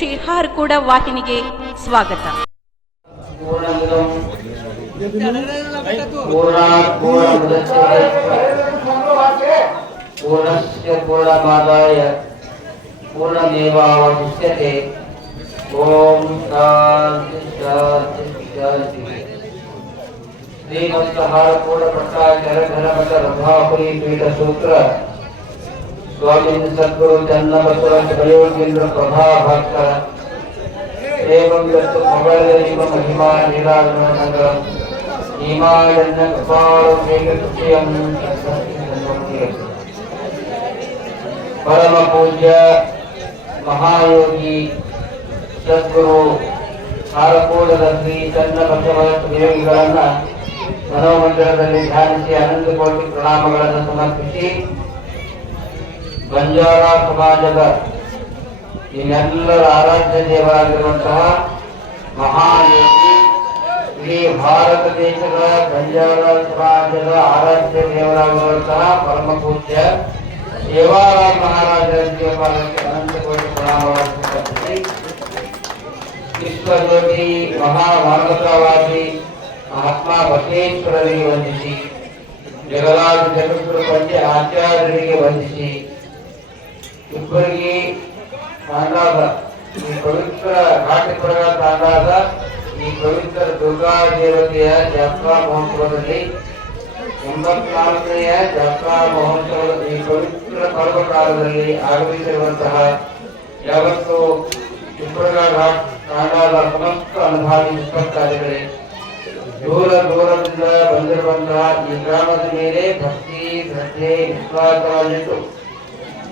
ಶ್ರೀ ಹಾರ್ಕೂಡ ವಾಹಿನಿಗೆ ಸ್ವಾಗತ पूर्णमिदं पूर्णात् पूर्णमुदच्यते पूर्णस्य पूर्णमादाय पूर्णमेवावशिष्यते ॐ शान्ति शान्ति शान्ति श्रीमन्तहारपूर्णपट्टाचार्य घनमठ रभापुरी पीठसूत्र स्वामी सद्गुरु चन्नबसव प्रयोगेन्द्र प्रभा भास्कर एवं यत् मगधैव महिमा लीलागुणनगरम् हिमालयन्न कृपालुमेघकृत्यं परम पूज्य महायोगी ಸದ್ಗುರು ಹಾರಕೋಟದ ಶ್ರೀ ಚನ್ನಬಸವ ದೇವಿಗಳನ್ನ ಮನೋಮಂದಿರದಲ್ಲಿ ಧ್ಯಾನಿಸಿ ಅನಂತ ಕೋಟಿ ಪ್ರಣಾಮಗಳನ್ನು ಸಮರ್ಪಿಸಿ ಬಂಜಾರ ಸಮಾಜದ ನಿಮ್ಮೆಲ್ಲರ ಆರಾಧ್ಯ ದೇವರಾಗಿರುವಂತಹ ಮಹಾಯೋಗಿ ಇಡೀ ಭಾರತ ದೇಶದ ಬಂಜಾರ ಸಮಾಜದ ಆರಾಧ್ಯ ದೇವರಾಗಿರುವಂತಹ ಪರಮ ಪೂಜ್ಯ ಸೇವಾರಾಮ್ ಮಹಾರಾಜರ ದೇವಾಲಯಕ್ಕೆ ಅನಂತ ಕೋಟಿ ಪ್ರಣಾಮಗಳನ್ನು ಸಮರ್ಪಿಸಿ ವಿಶ್ವಜ್ಯೋತಿ ಮಹಾಭಾರತವಾದಿ ಮಹಾತ್ಮ ಬಸವೇಶ್ವರರಿಗೆ ವಂದಿಸಿ ಜಗಲಾದ ಜಗದ್ಗುರು ಪಂಚ ಆಚಾರ್ಯರಿಗೆ ವಂದಿಸಿ ಇಬ್ಬರಿಗೆ ತಾಂಡಾದ, ಈ ಪವಿತ್ರ ಘಾಟಿಪುರ ತಾಂಡಾದ, ಈ ಪವಿತ್ರ ದುರ್ಗಾ ದೇವತೆಯ ಜಾತ್ರಾ ಮಹೋತ್ಸವದಲ್ಲಿ ಎಂಬತ್ನಾಲ್ಕನೆಯ ಜಾತ್ರಾ ಮಹೋತ್ಸವದ, ಈ ಪವಿತ್ರ ಪರ್ವಕಾಲದಲ್ಲಿ ಆಗಮಿಸಿರುವಂತಹ ಯಾವತ್ತು ಚಿತ್ರದುರ್ಗ ಘಾಟ್ ತಾಂಡಾದ ಸಮಸ್ತ ಅನುಭಾವಿ ಕಾರ್ಯಗಳೇ ದೂರ ದೂರದಿಂದ ಬಂದಿರುವಂತಹ ಈ ಗ್ರಾಮದ ಮೇಲೆ ಭಕ್ತಿ, ಶ್ರದ್ಧೆ ವಿಶ್ವಾಸವಾಗಿಟ್ಟು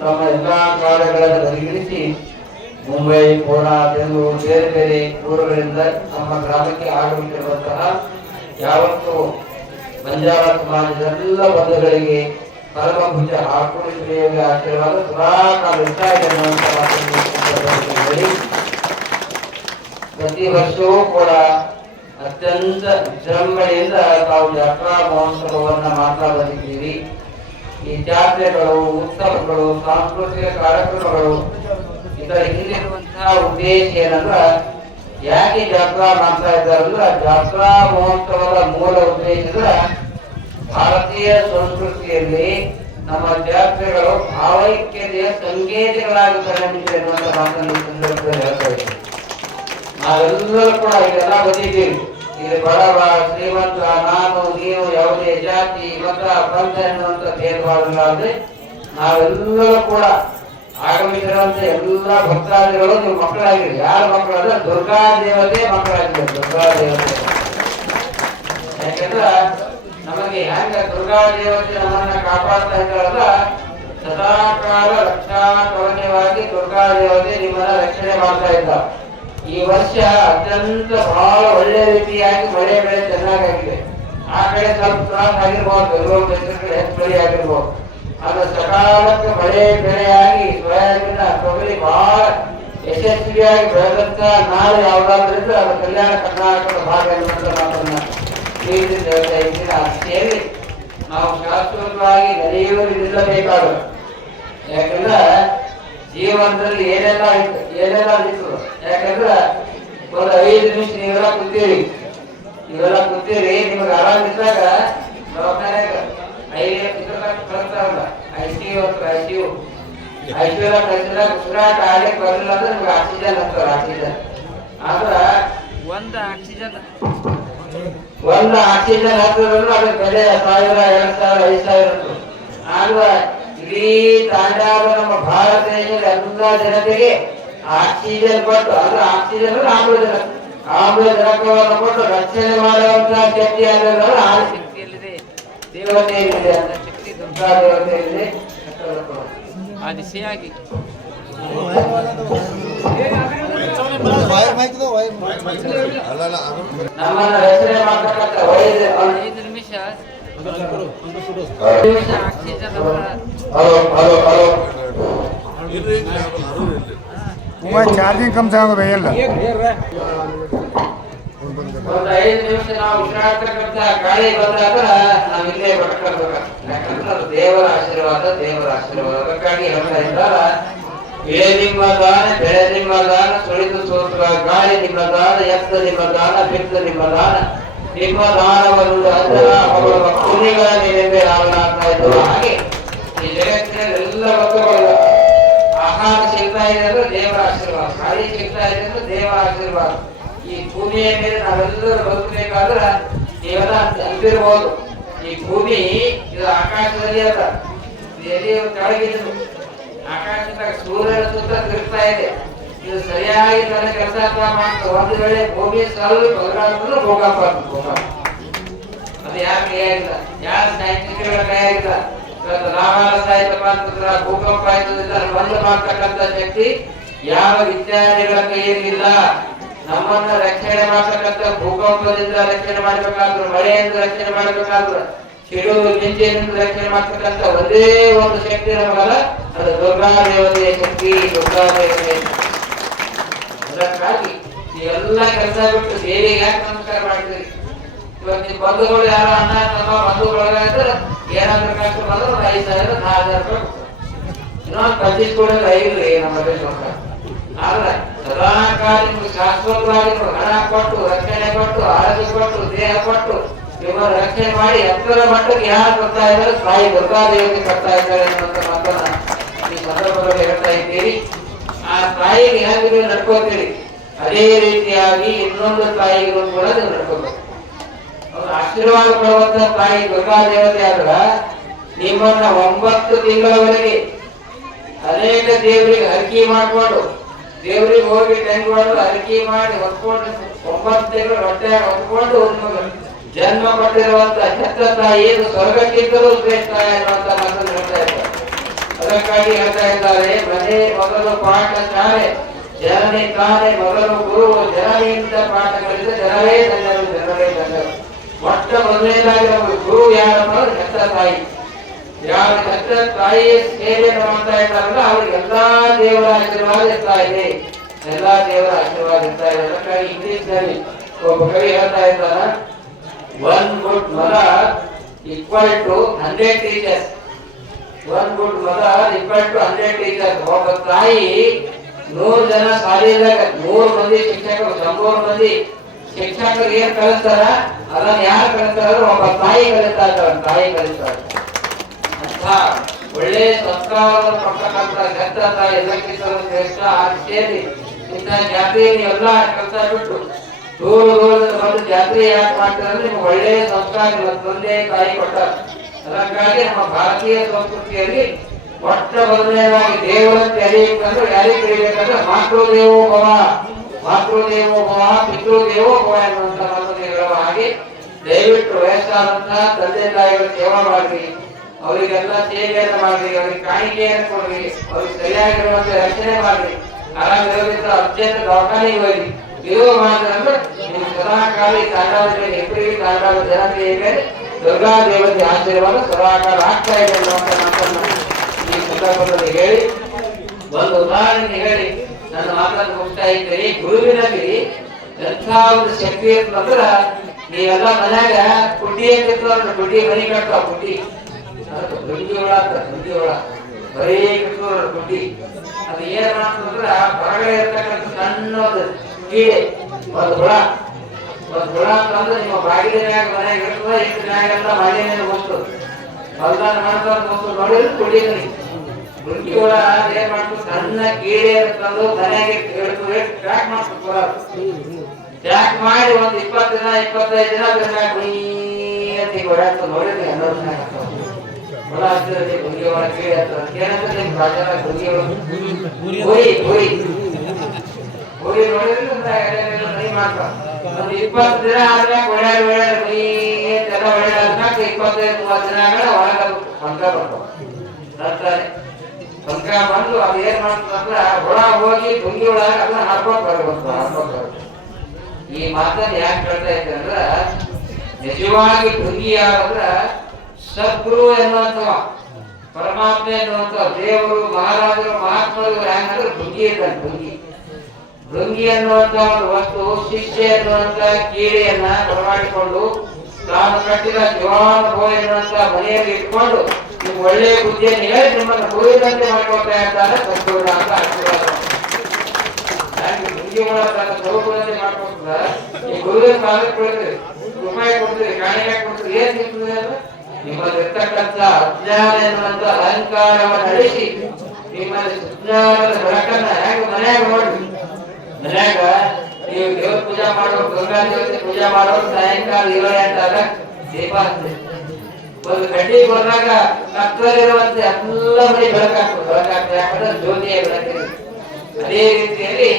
ನಮ್ಮ ಎಲ್ಲಾ ಕಾರ್ಯಗಳನ್ನು ಪರಿಗಣಿಸಿ ಮುಂಬೈ ಪೂರ್ಣ ಬೆಂಗಳೂರು ಬೇರೆ ಬೇರೆ ಊರುಗಳಿಂದ ನಮ್ಮ ಗ್ರಾಮಕ್ಕೆ ಆಗಮಿಸಿರುವಂತಹ ಯಾವತ್ತು ಬಂಜಾರ ಸಮಾಜದ ಎಲ್ಲ ಬಂಧುಗಳಿಗೆ ಪರಮಭುಜ ಶ್ರೀಯೋಗಿ ಆಶೀರ್ವಾದ ಹೇಳಿ. ಪ್ರತಿ ವರ್ಷವೂ ಕೂಡ ಅತ್ಯಂತ ವಿಜೃಂಭಣೆಯಿಂದ ತಾವು ಜಾತ್ರಾ ಮಹೋತ್ಸವವನ್ನು ಮಾತ್ರ ಬಂದಿದ್ದೀವಿ. ಈ ಜಾತ್ರೆಗಳು, ಉತ್ಸವಗಳು, ಸಾಂಸ್ಕೃತಿಕ ಕಾರ್ಯಕ್ರಮಗಳು ಇದರ ಹಿಂದಿರುವಂತಹ ಉದ್ದೇಶ ಏನಂದ್ರ, ಯಾಕೆ ಜಾತ್ರಾ ಮಾಡ್ತಾ ಇದ್ದಾರಂದ್ರ ಜಾತ್ರಾ ಮಹೋತ್ಸವದ ಮೂಲ ಉದ್ದೇಶದ ಭಾರತೀಯ ಸಂಸ್ಕೃತಿಯಲ್ಲಿ ನಮ್ಮ ಜಾತ್ರೆಗಳು ಭಾವೈಕ್ಯತೆಯ ಸಂಕೇತಗಳಾಗಿ ಪರಿಣಮಿಸಿದೆ ಅನ್ನುವಂಥ ಮಾತನ್ನು ಸಂದರ್ಭದಲ್ಲಿ ಹೇಳ್ತಾ ಇದ್ದೀವಿ ನಾವೆಲ್ಲರೂ ಕೂಡ ಇದೆಲ್ಲ ಬಂದಿದ್ದೀವಿ. ಇಲ್ಲಿ ಬಡವ, ಶ್ರೀಮಂತ, ನಾನು, ನೀವು ಯಾವುದೇ ಜಾತಿ, ಮತ ಪಂಥ ಎನ್ನುವಂತ ಭೇದ ಭಾವಗಳಾದ್ರೆ ನಾವೆಲ್ಲರೂ ಕೂಡ ಆಗಮಿಸಿರುವಂತ ಎಲ್ಲ ಭಕ್ತಾದಿಗಳು ನೀವು ಮಕ್ಕಳಾಗಿರಿ. ಯಾರ ಮಕ್ಕಳಾದ್ರೆ ದುರ್ಗಾ ದೇವತೆ ಮಕ್ಕಳಾಗಿದೆ ದುರ್ಗಾ ದೇವತೆ ಯಾಕಂದ್ರ ನಮಗೆ ಹೆಂಗ ದುರ್ಗಾ ದೇವತೆ ನಮ್ಮನ್ನ ಕಾಪಾಡ್ತಾ ಇದ್ದಾರಲ್ಲ ಸದಾಕಾಲ ರಕ್ಷಾ ಕರಣ್ಯವಾಗಿ ದುರ್ಗಾ ದೇವತೆ ನಿಮ್ಮನ್ನ ರಕ್ಷಣೆ ಮಾಡ್ತಾ ಇದ್ದ ಈ ವರ್ಷ ಅತ್ಯಂತ ಬಹಳ ಒಳ್ಳೆ ರೀತಿಯಾಗಿ ಮಳೆ ಬೆಳೆ ಚೆನ್ನಾಗಾಗಿದೆ. ಆ ಕಡೆ ಸ್ವಲ್ಪ ತ್ರಾಸ ಆಗಿರ್ಬೋದು ಕಡೆ ಹೆಚ್ಚು ಮಳೆ ಆಗಿರ್ಬೋದು. ಅದು ಸಕಾಲಕ್ಕೆ ಮಳೆ ಬೆಳೆಯಾಗಿ ಸೋಯಾಬೀನ್ ತೊಗರಿ ಬಹಳ ಯಶಸ್ವಿಯಾಗಿ ಬೆಳೆದಂತ ನಾಳೆ ಯಾವ್ದಾದ್ರಿಂದ ಅದು ಕಲ್ಯಾಣ ಕರ್ನಾಟಕದ ಭಾಗ ಎನ್ನುವಂತ ಮಾತನ್ನ ಅದು ಸೇರಿ ನಾವು ಶಾಶ್ವತವಾಗಿ ನಡೆಯುವಲ್ಲಿ ನಿಲ್ಲಬೇಕಾದ ಯಾಕಂದ್ರೆ ಜೀವನದಲ್ಲಿ ಏನೆಲ್ಲ ಇತ್ತು? ಏನೆಲ್ಲ ಇತ್ತು ಯಾಕಂದ್ರೆ ಒಂದು ಐದು ನಿಮಿಷ ನೀವೆಲ್ಲ ಕೂತೀರಿ. ನೀವೆಲ್ಲ ಕೂತೀರಿ ನಿಮಗೆ ಆರಾಮ ಇದ್ದಾಗ ದವಾಖಾನ್ಯಾಗ ಐದು ಕಳಿಸ್ತಾರಲ್ಲ ಐ ಸಿ ಯು ಅಂತ I C U I C U ಕಳಿಸಿದಾಗ ಉಸಿರಾಟ ಆಗ್ಲಿಕ್ಕೆ ಬರಲಿಲ್ಲ ಅಂದ್ರೆ ನಿಮ್ಗೆ ಆಕ್ಸಿಜನ್ ಅಂತಾರೆ ಆಕ್ಸಿಜನ್. ಆದ್ರ ಒಂದು ಆಕ್ಸಿಜನ್. ಒಂದು ಆಕ್ಸಿಜನ್ ಹಾಕಿದ್ರೆ ಅದ್ರ ಬೆಲೆ ಸಾವಿರ ಎರಡ್ ಸಾವಿರ ಐದು ಸಾವಿರ. ಆದ್ರೆ ಇಡೀ ತಾಂಡಾದ ನಮ್ಮ ಭಾರತ ದೇಶದ ಎಲ್ಲ ಜನತೆಗೆ ಆಕ್ಸಿಜನ್ ಕೊಟ್ಟು ಅಂದ್ರೆ ಆಕ್ಸಿಜನ್ ಆಮ್ಲಜನ ಆಮ್ಲಜನಕ. ಆಮ್ಲಜನಕವನ್ನು ಕೊಟ್ಟು ರಕ್ಷಣೆ ಮಾಡುವಂತಹ ಶಕ್ತಿ ಯಾರಿಲ್ಲ ಆ ಶಕ್ತಿಯಲ್ಲಿದೆ. ವೈರ್ ಮೈಕ್ ವೈರ್ ಅಲ್ಲ ಅಲ್ಲ ನಮ್ಮನ್ನ ರಕ್ಷಣೆ ಮಾಡ್ತಕ್ಕಂಥ ಐದು ನಿಮಿಷ. ಚಾರ್ಜಿಂಗ್ ಕಮ್ಮಿ ಬೇಯಲ್ಲ ಐದು ನಿಮಿಷ ನಾವು ನಾವು ದೇವರ ಆಶೀರ್ವಾದ ದೇವರ ಆಶೀರ್ವಾದ ಇದ್ದಾರ ನಿಮ್ಮ ದಾನ ಬೆಳೆ ನಿಮ್ಮ ದಾನ ಸುಳಿದು ಸೋತ್ರ ಗಾಳಿ ನಿಮ್ಮ ದಾನ ಎತ್ತ ನಿಮ್ಮ ದಾನ ಬಿತ್ತ ನಿಮ್ಮ ದಾನ. ನಿಮ್ಮ ದಾನವನ್ನು ಅಂತಹ ಅವರ ಪುಣ್ಯಗಳ ಆಗಲಾಗ್ತಾ ಇದ್ದವು ಹಾಗೆ ಈ ಜಗತ್ತಿನಲ್ಲಿ ಎಲ್ಲ ಭಕ್ತಗಳು ಆಹಾರ ಸಿಗ್ತಾ ಇದೆ ಅಂದ್ರೆ ದೇವರ ಆಶೀರ್ವಾದ ಸಾರಿ ಸಿಗ್ತಾ ಇದೆ ಅಂದ್ರೆ ದೇವರ ಆಶೀರ್ವಾದ. ಈ ಭೂಮಿಯ ಮೇಲೆ ನಾವೆಲ್ಲರೂ ಬದುಕಬೇಕಾದ್ರೆ ದೇವರ ಅಲ್ಲಿರ್ಬೋದು ಈ ಭೂಮಿ ಇದು ಆಕಾಶದಲ್ಲಿ ಅದ ಎಲ್ಲಿ ಕೆಳಗಿದ್ದು ಆಕಾಶದಾಗ ಸೂರ್ಯನ ಸುತ್ತ ತಿರುಗ್ತಾ ಇದೆ. ಇದು ಸರಿಯಾಗಿ ತನ್ನ ಕೆಲಸ ಮಾಡ್ತ ಒಂದು ವೇಳೆ ಭೂಮಿ ಸ್ವಲ್ಪ ಬದಲಾದ್ರೆ ಭೂಕಂಪ ಅದು ಯಾಕೆ ಕೈಯಾಗಿಲ್ಲ? ಯಾರ ಸೈಂಟಿಸ್ಟ್ಗಳ ಕೈಯಾಗಿಲ್ಲ? ಸಾಹಿತ್ಯ ಅಂತಂದ್ರ ಭೂಕಂಪ ಆಯ್ತದಿಂದ ಬಂದ್ ಮಾಡ್ತಕ್ಕಂಥ ಶಕ್ತಿ ಯಾವ ವಿದ್ಯಾರ್ಥಿಗಳ ಕೈಯಲ್ಲಿಲ್ಲ? ನಮ್ಮನ್ನ ರಕ್ಷಣೆ ಮಾಡ್ತಕ್ಕಂಥ ಭೂಕಂಪದಿಂದ ರಕ್ಷಣೆ ಮಾಡಬೇಕಾದ್ರು, ಮಳೆಯಿಂದ ರಕ್ಷಣೆ ಮಾಡಬೇಕಾದ್ರು ಸಿಡು ಗಿಂಜೆಯಿಂದ ರಕ್ಷಣೆ ಮಾಡ್ತಕ್ಕಂಥ ಒಂದೇ ಒಂದು ಶಕ್ತಿ ನಮಗಲ್ಲ, ಅದು ದುರ್ಗಾ ದೇವತೆಯ ಶಕ್ತಿ ದುರ್ಗಾ ದೇವತೆಯ ಶಕ್ತಿ. ಅದಕ್ಕಾಗಿ ಎಲ್ಲ ಕೆಲಸ ಬಿಟ್ಟು ಸೇರಿ ಯಾಕೆ ನಮಸ್ಕಾರ ಮಾಡ್ತೀರಿ ಇವಾಗ ನಿಮ್ಮ ಬಂಧುಗಳು ಯಾರು ಅಣ್ಣ, ತಮ್ಮ ಬಂಧುಗಳಾಗಿದ್ರೆ ಏನಾದ್ರೂ ಕಷ್ಟ ಬಂದ್ರೆ ಒಂದು ಐದು ಸಾವಿರ ನಾಲ್ಕು ಸಾವಿರ ರೂಪಾಯಿ. ಇನ್ನೊಂದು ಪಂಚೀಸ್ ಕೊಡೋದು ಐದ್ರಿ ನಮ್ಮ ದೇಶ ಆದ್ರೆ ಸದಾ ಶಾಶ್ವತವಾಗಿ ಹಣ ಕೊಟ್ಟು, ರಕ್ಷಣೆ ಕೊಟ್ಟು, ಆರೋಗ್ಯ ಕೊಟ್ಟು, ದೇಹ ಕೊಟ್ಟು ನಿಮ್ಮ ರಕ್ಷಣೆ ಮಾಡಿ ಎತ್ತರ ಮಟ್ಟಕ್ಕೆ ಯಾರು ಕೊಡ್ತಾ ಇದ್ದಾರೆ, ತಾಯಿ ದುರ್ಗಾದೇವಿಗೆ ಕೊಡ್ತಾ ಇದ್ದಾರೆ ಅನ್ನುವಂಥ ಮಾತನ್ನ ಈ ಸಂದರ್ಭದಲ್ಲಿ ಹೇಳ್ತಾ ಇದ್ದೀರಿ. ತಾಯಿಗೆ ಹೇಗೆ ನೀವು ನಡ್ಕೋತೀರಿ ಅದೇ ರೀತಿಯಾಗಿ ಇನ್ನೊಂದು ತಾಯಿಗೂ ಕೂಡ ನೀವು ನಡ್ಕೋಬೇಕು ಆಶೀರ್ವಾದ ಕೊಡುವಂತ ತಾಯಿ ದುರ್ಗಾ ದೇವತೆ ಆದ್ರ ನಿಮ್ಮನ್ನ ಒಂಬತ್ತು ತಿಂಗಳವರೆಗೆ ಅನೇಕ ದೇವರಿಗೆ ಹರಕೆ ಮಾಡಿಕೊಂಡು, ದೇವರಿಗೆ ಹೋಗಿ ತೆಗೆದುಕೊಂಡು ಹರಕೆ ಮಾಡಿ ಹೊತ್ಕೊಂಡು ಒಂಬತ್ತು ತಿಂಗಳು ಹೊಟ್ಟೆ ಹೊತ್ಕೊಂಡು ಜನ್ಮ ಕೊಟ್ಟಿರುವಂತ ಹೆತ್ತ ತಾಯಿ ಸ್ವರ್ಗಕ್ಕಿಂತಲೂ ಶ್ರೇಷ್ಠ ಅನ್ನುವಂತ ಮಾತನ್ನು ಹೇಳ್ತಾ ಇದ್ದಾರೆ. ಅದಕ್ಕಾಗಿ ಹೇಳ್ತಾ ಇದ್ದಾರೆ ಮನೆ ಮೊದಲು ಪಾಠ ಶಾಲೆ ಜನನಿ ತಾನೆ ಮೊದಲು ಗುರು ಜನನಿಯಿಂದ ಪಾಠ ಕಲಿತ ಜನರೇ ಧನ್ಯರು ಜನರೇ ಧನ್ಯರು ಮೊಟ್ಟ ಮೊದಲನೇದಾಗಿ ನಮಗೆ ಗುರು ಯಾರಪ್ಪ ಅಂದ್ರೆ ಹೆತ್ತ ತಾಯಿ ಯಾರ ಹೆತ್ತ ತಾಯಿಯ ಸೇವೆಯನ್ನು ಮಾಡ್ತಾ ಇದ್ದಾರಲ್ಲ ಅವ್ರಿಗೆ ಎಲ್ಲಾ ದೇವರ ಆಶೀರ್ವಾದ ಇರ್ತಾ ಇದೆ ಎಲ್ಲಾ ದೇವರ ಆಶೀರ್ವಾದ ಇರ್ತಾ ಇದೆ ಅದಕ್ಕಾಗಿ ಇಂಗ್ಲಿಷ್ನಲ್ಲಿ ಒಬ್ಬ ಕವಿ ಹೇಳ್ತಾ ಇದ್ದಾರ one good mother equal to hundred teachers one good ಮಗ ಟು ಹಂಡ್ರೆಡ್ ಟೀಚರ್, ಒಬ್ಬ ತಾಯಿ, ನೂರು ಜನ ಶಾಲೆಯದಾಗ ನೂರು ಮಂದಿ ಶಿಕ್ಷಕರು ಸಂಪೂರ್ಣ ಮಂದಿ ಶಿಕ್ಷಕರು ಏನ್ ಕಲಿಸ್ತಾರ? ಅದನ್ನ ಯಾರು ಕಲಿಸ್ತಾರ ಒಬ್ಬ ತಾಯಿ ಕಲಿತಾ ಇರ್ತಾರ ತಾಯಿ ಕಲಿತಾ ಅಂತ ಒಳ್ಳೆ ಸಂಸ್ಕಾರವನ್ನು ಕೊಡ್ತಕ್ಕಂಥ ಹೆತ್ತ ತಾಯಿ ಎಲ್ಲಕ್ಕಿಂತ ಶ್ರೇಷ್ಠ ಆ ದಿಶೆಯಲ್ಲಿ ಇಂಥ ಜಾತ್ರೆ ಎಲ್ಲ ಕೆಲಸ ಬಿಟ್ಟು ದೂರ ಬಂದು ಜಾತ್ರೆ ಯಾಕೆ ಮಾಡ್ತಾರೆ ನಿಮ್ಗೆ ಒಳ್ಳೆ ಸಂಸ್ಕಾರ ತಂದೆ ತಾಯಿ ಕೊಟ್ಟಾರ ಅದಕ್ಕಾಗಿ ನಮ್ಮ ಭಾರತೀಯ ಸಂಸ್ಕೃತಿಯಲ್ಲಿ ಮೊಟ್ಟ ಮೊದಲನೇದಾಗಿ ದೇವರಂತೆ ಅರಿಯಬೇಕಂದ್ರೆ ಯಾರಿಗೆ ಕರಿಬೇಕಂದ್ರೆ ಮಾತೃ ದೇವೋಭವ ಮಾತೃ ದೇವೋಭವ ಪಿತೃ ದೇವೋಭವ ಎನ್ನುವಂತ ಮಾತನ್ನು ಹೇಳುವ ಹಾಗೆ ದಯವಿಟ್ಟು ವಯಸ್ಸಾದಂತಹ ತಂದೆ ತಾಯಿಗಳ ಸೇವಾ ಮಾಡ್ರಿ. ಅವರಿಗೆಲ್ಲ ಸೇವೆಯನ್ನು ಮಾಡ್ರಿ, ಅವರಿಗೆ ಕಾಣಿಕೆಯನ್ನು ಕೊಡ್ರಿ, ಅವ್ರಿಗೆ ಸರಿಯಾಗಿರುವಂತ ರಕ್ಷಣೆ ಮಾಡ್ರಿ. ಆರಾಮಿರೋದ್ರಿಂದ ಅತ್ಯಂತ ದವಾಖಾನೆಗೆ ಹೋಗ್ರಿ ದೇವ ಮಾಡಿದ್ರೆ ನೀವು ಸದಾ ಕಾಲಿ ತಾಂಡಾವತಿ ಎಪ್ಪರಿಗೆ ತಾಂಡಾವ ಜನತೆಯ ಮೇಲೆ ದುರ್ಗಾ ದೇವತೆ ಆಶೀರ್ವಾದ ಸದಾಕಾಲ ಆಗ್ತಾ ಇದೆ ಈ ಸಂದರ್ಭದಲ್ಲಿ ಹೇಳಿ. ಒಂದು ಉದಾಹರಣೆ ಹೇಳಿ. ನನ್ನ ಮಾತನ್ನು ಮುಗಿಸ್ತಾ ಇದ್ದೇನೆ. ಗುರುವಿನಲ್ಲಿ ಎಂಥ ಒಂದು ಶಕ್ತಿ ಇರ್ತಂದ್ರ ನೀವೆಲ್ಲ ಮನ್ಯಾಗ ಗುಡ್ಡಿ ಅಂತ ಗುಡ್ಡಿ ಮನಿ ಕಟ್ತಾವ ಕುಡ್ಡಿ ಗುಂಡಿ ಅಂತ ಗುಂಡಿ ಬರೀ ಕಟ್ಟೋರ ಗುಡ್ಡಿ ಅದು ಏನಂತಂದ್ರ ಹೊರಗಡೆ ಇರ್ತಕ್ಕಂಥ ಸಣ್ಣ ಒಂದು ಕೀಡೆ, ಒಂದು ಹುಳ. ಹುಳ ಅಂತಂದ್ರೆ ನಿಮ್ಮ ಬಾಗಿಲಿನ್ಯಾಗ ಮನ್ಯಾಗ ಇರ್ತದ ಇಷ್ಟು ಮ್ಯಾಗೆಲ್ಲ ಮಳೆನೇ ಬಂತು. ಹೊಲ್ದಾನ ಮಾಡ್ತಾರೆ ಬಂತು ನೋಡಿದ್ರೆ ಕುಡಿ ಗುಂಡಿ ಒಳ ಏನ್ ಮಾಡ್ತು ಸಣ್ಣ ಕೀಡೆ ತಂದು ಮನೆಗೆ ಇಡ್ತದೆ ಟ್ರ್ಯಾಕ್ ಮಾಡ್ತಾರೆ ಟ್ರ್ಯಾಕ್ ಮಾಡಿ ಒಂದ್ ಇಪ್ಪತ್ತು ದಿನ, ಇಪ್ಪತ್ತೈದು ದಿನ ಬೇಕಾಗ ಅಂತ ಈಗ ಓಡಾಡ್ತು ನೋಡಿದ್ರೆ ಎಲ್ಲರೂ ಒಳ ಹತ್ತಿರದಲ್ಲಿ ಗುಂಡಿ ಒಳ ಕೀಡೆ ಗುರಿ ನೋಡಿದ್ರೆ ಮಾಡ್ತಾರೆ. ಇಪ್ಪತ್ತು ದಿನ ಇಪ್ಪತ್ತೈದು ಮೂವತ್ತು ಬಂದು ಅದು ಏನ್ ಹೋಗಿ ತುಂಗಿ ಒಳಗ ಅದನ್ನ ಈ ಮಾತನ್ನ ಯಾಕೆ ಹೇಳ್ತಾ ಇದ್ದಂದ್ರ ನಿಜವಾಗಿ ಭೃಂಗಿ ಯಾರಂದ್ರ ಸದ್ಗುರು ಎನ್ನುವಂಥವ ಪರಮಾತ್ಮ ಎನ್ನುವಂಥ ದೇವರು ಮಹಾರಾಜರು ಮಹಾತ್ಮರು ಹೆಂಗಂದ್ರೆ ಭೃಂಗಿ ಇದ್ದಾನೆ ಭೃಂಗಿ ಭೃಂಗಿ ಅನ್ನುವಂತಹ ಒಂದು ವಸ್ತು ಶಿಷ್ಯ ಎನ್ನುವಂತ ಕೀರೆಯನ್ನ ಬರಮಾಡಿಕೊಂಡು ತಾನು ಕಟ್ಟಿದ ಜೀವಾನುಭವ ಎನ್ನುವಂತ ಮನೆಯಲ್ಲಿ ಇಟ್ಕೊಂಡು ನೀವು ಒಳ್ಳೆಯ ಬುದ್ಧಿಯನ್ನು ಹೇಳಿ ನಿಮ್ಮನ್ನು ಹೋಗಿದಂತೆ ಮಾಡ್ಕೊಳ್ತಾ ಇರ್ತಾರೆ ಸಂಪೂರ್ಣ ಅಂತ ಆಶೀರ್ವಾದ. ನಡೆಸಿ ಮಾಡ್ಕೊಡ್ತದ ಈ ಏನ್ ಅಜ್ಞಾನ ಎನ್ನುವಂತ ಅಹಂಕಾರವನ್ನು ಅಳಿಸಿ ನಿಮ್ಮಲ್ಲಿ ಸುಜ್ಞಾನದ ಮನ್ಯಾಗ ನೋಡ್ರಿ ಮನ್ಯಾಗ ನೀವು ದೇವ್ರ ಪೂಜಾ ಮಾಡೋ ಗಂಗಾ ದೇವತೆ ಪೂಜಾ ಮಾಡೋ ಸಾಯಂಕಾಲ ಏಳು ಅಂತಾಗ ದೀಪ ಹಚ್ತೀರಿ. ಒಂದು ಕಡ್ಡಿ ಬಂದಾಗ ಕತ್ತಲಿರುವಂತೆ ಎಲ್ಲ ಮನೆ ಬೆಳಕಾಗ್ತದೆ. ಬೆಳಕಾಗ್ತದೆ. ಯಾಕಂದ್ರೆ ಜ್ಯೋತಿಯ ಬೆಳಕಿದೆ. ಅದೇ ರೀತಿಯಲ್ಲಿ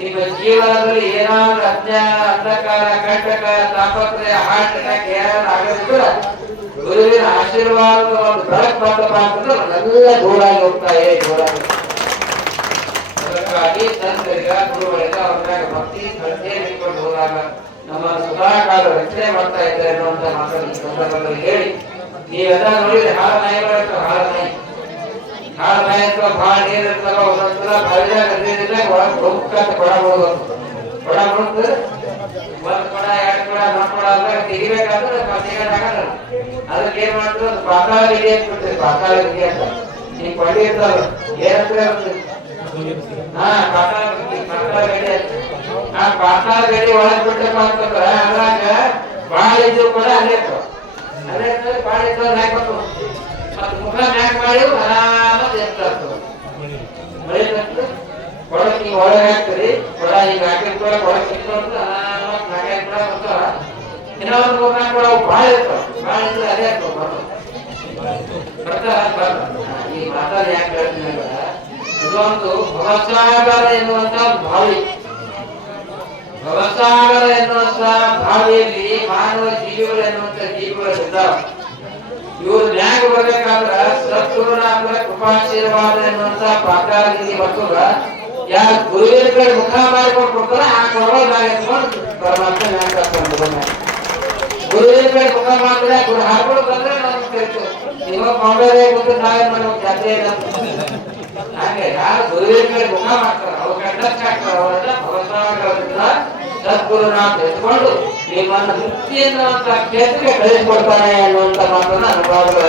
ನಿಮ್ಮ ಜೀವನದಲ್ಲಿ ಏನಾದ್ರೂ ಅಜ್ಞಾನ ಅಂಧಕಾರ, ಕಂಟಕ, ತಾಪತ್ರಯ ಹಾರ್ಟ್ ಏನಾದ್ರೂ ಆಶೀರ್ವಾದ ಗುರುವಿನ ಆಶೀರ್ವಾದ ಒಂದು ಬೆಳಕು ಬಂದಪ್ಪ ಅಂತಂದ್ರೆ ಎಲ್ಲ ದೂರಾಗಿ ಹೋಗ್ತಾಯೇ ದೂರಾಗಿ ಅದಕ್ಕಾಗಿ ಸಂತರಿಗ ಗುರುಗಳಿಗ ಅವ್ರ ಮ್ಯಾಗ ಭಕ್ತಿ ಶ್ರದ್ಧೆ ಇಟ್ಕೊಂಡು ಹೋದಾಗ ನಮ್ಮ ಸದಾಕಾಲ ರಕ್ಷಣೆ ಮಾಡ್ತಾ ಇದ್ದಾರೆ ಅನ್ನುವಂತ ಮಾತನ್ನು ಈ ಸಂದರ್ಭದಲ್ಲಿ ಹೇಳಿ. ನೀವೆಲ್ಲ ನೋಡಿದ್ರೆ ಹಾಳ ನಾಯಿಗಳು ಇರ್ತಾವ ಹಾಳ ನಾಯಿ. ಹಾಳ ನಾಯಿ ಇರ್ತಾವ ಭಾಳ ನೀರು ಇರ್ತಾವ ಒಂದೊಂದ್ಸಲ ಬಾವಿದಾಗ ನೀರಿದ್ರೆ ಒಳಗೆ ಹೋಗ್ಬೇಕಂತ ಕೊಡ ಬಿಡೋದು ಕೊಡ ಬಿಡುತ್ತೆ ಒಂದ್ ಕೊಡ, ಎರಡ್ ಕೊಡ, ನಾಲ್ಕು ಕೊಡ ಆದಾಗ ತೆಗಿಬೇಕಾದ್ರೆ ತೆಗಿಯೋದಾಗಲ್ಲ ಅದಕ್ಕೆ ಏನ್ ಮಾಡ್ತಾರೆ ಅದು ಪಾತಾಳ ಗಿಡಿ ಅಂತ ಬಿಡ್ತೀರಿ ಪಾತಾಳ ಗಿಡಿ ಅಂತ. ಈ ಕೊಂಡಿ ಇರ್ತಾವ ಏನಂದ್ರೆ ಒಂದು ಹಾ ಪಾತಾಳ ಗಡಿ ಒಳಗ್ ಬಿಟ್ಟಪ್ಪ ಅಂತಂದ್ರ ಅದ್ರಾಗ ಬಾಳ ಇದ್ದು ಕೂಡ ಅಲ್ಲೇ ಅಲ್ಲೇ ಬಾಳ ಇದ್ದು ಮ್ಯಾಕ್ ಬರ್ತಾವ ಮುಖ ನ್ಯಾಕ್ ಮಾಡಿ ಆರಾಮ ಇರ್ತಾವ ಮಳೆ ಬಂತು. ಕೊಡಕ್ಕೆ ಹಿಂಗ್ ಒಳಗೆ ಹಾಕ್ತೀರಿ. ಕೊಡ ಈಗ ಹಾಕಿದ ಕೂಡ ಇಟ್ಕೊಂಡು ಆರಾಮಾಗಿ ನಾಲ್ಕೈದು ಕೊಡ ಬರ್ತಾವ ಇನ್ನೊಂದು ಮುಖ ಕೂಡ ಬಾಳ ಇರ್ತಾವ ಭಾಳ ಇದ್ರೆ ಅದೇ ಇರ್ತಾವ ಬರ್ತಾವ. ಈ ಮಾತಾಡಿ ಯಾಕೆ ಹೇಳ್ತೀನಿ ಇದೊಂದು ಭವಸಾಗರ ಎನ್ನುವಂತಹ ಬಾವಿ. ಭವಸಾಗರ ಎನ್ನುವಂತ ಬಾವಿಯಲ್ಲಿ ಮಾನವ ಜೀವಿಗಳು ಎನ್ನುವಂತ ಜೀವಿಗಳಿದ್ದಾವೆ ಇವರು ನ್ಯಾಯ ಬರ್ಬೇಕಾದ್ರ ಸದ್ಗುರುನಾಥರ ಕೃಪಾಶೀರ್ವಾದ ಎನ್ನುವಂತ ಪಾತಾಳದಲ್ಲಿ ಬರ್ತದ ಯಾರ ಗುರುವಿನ ಕಡೆ ಮುಖ ಮಾಡಿಕೊಂಡು ಕೊಡ್ತಾರ ಆ ಕೊಡೋದಾಗ ಎತ್ಕೊಂಡು ಪರಮಾತ್ಮ ನ್ಯಾಯ ಕರ್ಕೊಂಡು ಗುರುವಿನ ಕಡೆ ಮುಖ ಮಾಡಿದ್ರೆ ಗುರು ಹಾಕೊಂಡು ಬಂದ್ರೆ ನಾವು ನಿಮ್ಮ ಬಾಂಬೆ ಬಂದು ನಾವೇನ್ ಜಾತ್ರೆ ಹಾಗೆ ಯಾರು ಗುರುವಿನ ಕಡೆ ಮುಖ ಮಾಡ್ತಾರ ಅವ್ರ ಕಂಡಕ್ಕೆ ಹಾಕ್ತಾರ ಅವರೆಲ್ಲ ಭಗವಂತರಾಗಿರೋದ್ರಿಂದ ಅನ್ನುವಂತ ಮಾತನ್ನ ಅನುಭವಗಳು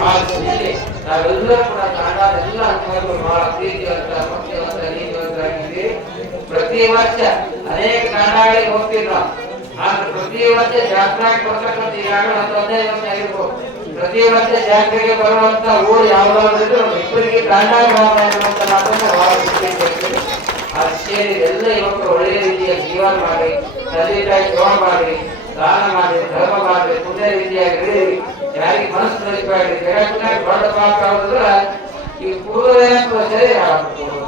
ಆ ನಾವೆಲ್ಲರೂ ಕೂಡ ಎಲ್ಲ ಪ್ರತಿ ವರ್ಷ ಅನೇಕ ಕಾರಣಗಳಿಗೆ ಹೋಗ್ತಿದ್ರು ಆದ್ರೆ ಪ್ರತಿ ವರ್ಷ ಜಾತ್ರಾಗಿ ಬರ್ತಕ್ಕಂಥ ಈಗಾಗಲೇ ಹತ್ತು ಹದಿನೈದು ವರ್ಷ ಆಗಿರ್ಬೋದು. ಪ್ರತಿ ವರ್ಷ ಜಾತ್ರೆಗೆ ಬರುವಂತ ಊರು ಯಾವ್ದಾದ್ರು ಇಬ್ಬರಿಗೆ ಕಾಂಡಾಗ ಅನ್ನುವಂತ ಮಾತನ್ನ ಹೇಳ್ತೀವಿ. ಅದು ಸೇರಿ ಎಲ್ಲ ಯುವಕರು ಒಳ್ಳೆಯ ರೀತಿಯ ಜೀವನ ಮಾಡಿ ತಂದೆ ತಾಯಿ ಸೇವೆ ಮಾಡಿ, ದಾನ ಮಾಡಿ, ಧರ್ಮ ಮಾಡಿ ಪುಣ್ಯ ರೀತಿಯಾಗಿ ಬೆಳೀರಿ ಯಾರಿಗೆ ಮನಸ್ಸು ನಡೆಸಬೇಡ್ರಿ ಜಗತ್ತಿನಾಗ ದೊಡ್ಡ ಪಾಪ ಯಾವ್ದಂದ್ರ ಈ ಪೂರ್ವ ಶರೀರ ಹಾಳಾಗ್ತದೆ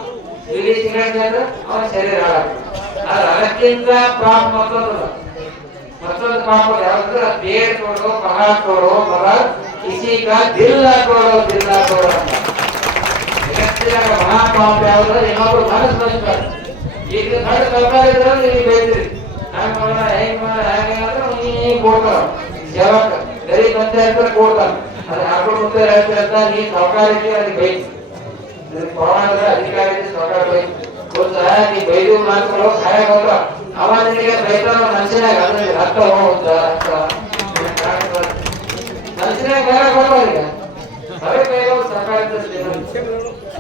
ಇಡೀ ಅಂದ್ರೆ ಅವನ ಶರೀರ ಹಾಳಾಗ್ತದೆ ಅದಕ್ಕಿಂತ ಪಾಪ ಮತ್ತೊಂದು ಮತ್ತೊಂದು ಪಾಪ ಯಾವ್ದಂದ್ರೆ ಬೇಡ ತೋರೋ, ಪಹಾಡ ತೋರೋ, ಬರ, ಕಿಸಿಗ ದಿಲ್ಲ ತೋರೋ ದಿಲ್ಲ ತೋರೋ ಅಂತ. ಜಗತ್ತಿನಾಗ ಮಹಾಪಾಪ ಯಾವ್ದು? ಏನಾದ್ರು ಮನಸ್ಸು ಬಯಸ್ತಾರೆ ಈಗ ದೊಡ್ಡ ಸರ್ಕಾರ ಇದ್ರೆ ನೀವು ಬೈತೀರಿ. ಹ್ಯಾಂಗ ಮಾಡೋಣ ಹೆಂಗ್ ಮಾಡ ಹೆಂಗ ಅಂದ್ರೆ ನೀ ಕೊಡ್ತಾರ. ಸೇವಕ ಗರೀಬ್ ಅಂತ ಕೊಡ್ತಾರ. ಅದು ಹಾಕೊಂಡು ಮುಂದೆ ಹೇಳ್ತಾ ನೀ ಸರ್ಕಾರಕ್ಕೆ ಅದಕ್ಕೆ ಬೈತಿ. ಇದಕ್ಕೆ ಪವಾಡದ ಅಧಿಕಾರಿ ಸರ್ಕಾರ ಬೈತಿ. ಗೊತ್ತಾ ನೀ ಬೈದು ಮಾತ್ರ ಸಹಾಯ ಹೋಗ ಅವ ನಿನಗೆ ಬೈತಾನ ಮನುಷ್ಯನಾಗ ರಕ್ತ ಹೋಗುತ್ತ ರಕ್ತ. ಮನುಷ್ಯನಾಗ ಬೈಗಳು ಸರ್ಕಾರದ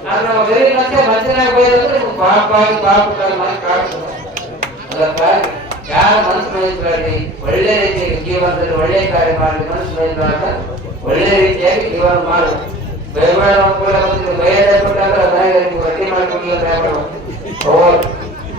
ಆದ್ರೆ ನಾವು ಬೇರೆ ಮತ್ತೆ ಮನುಷ್ಯನಾಗ ಬೈದಂದ್ರೆ ನಿಮ್ಗೆ ಪಾಪ ಆಗಿ ಪಾಪ ಮಾಡಿ ಕಾಡ್ತದೆ ಅದಕ್ಕಾಗಿ ಯಾರ ಮನಸ್ಸು ಬಯಸಬೇಡಿ ಒಳ್ಳೆ ರೀತಿಯಾಗಿ ಜೀವನದಲ್ಲಿ ಒಳ್ಳೆ ಕಾರ್ಯ ಮಾಡಿ ಮನಸ್ಸು ಒಳ್ಳೆ ರೀತಿಯಾಗಿ ಜೀವನ ಮಾಡು. ಬಯಬೇಡ ಅನ್ಕೊಳ್ಳ ಬಂದ್ರೆ ಬಯದ ಕೊಟ್ಟಾಗ ಅದಾಗ ನೀವು ಅಡ್ಡಿ ಮಾಡ್ಕೊಂಡು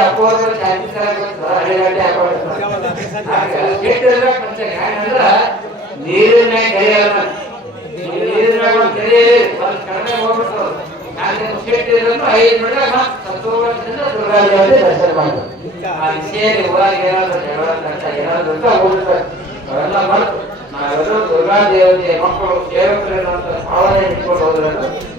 ಅಪ್ಪೋದ್ರ ಕೆಟ್ಟಿರ್ಬೇಕು ಮನುಷ್ಯ ಹೆಂಗಂದ್ರ ನೀರಿನ ಕೈಯಲ್ಲ ನೀರಿನ ಕೆರೆ ಒಂದು ಕಡಿಮೆ ಹೋಗ್ಬಿಟ್ಟು ಹಾಗೆ ಕೆಟ್ಟಿರೋದು ಐದು ದರ್ಶನ ಮಾಡ್ತಾರೆ ಆ ಮಕ್ಕಳು ಸೇವಕರು ಭಾವನೆ ಇಟ್ಕೊಂಡು ಹೋದ್ರಿಂದ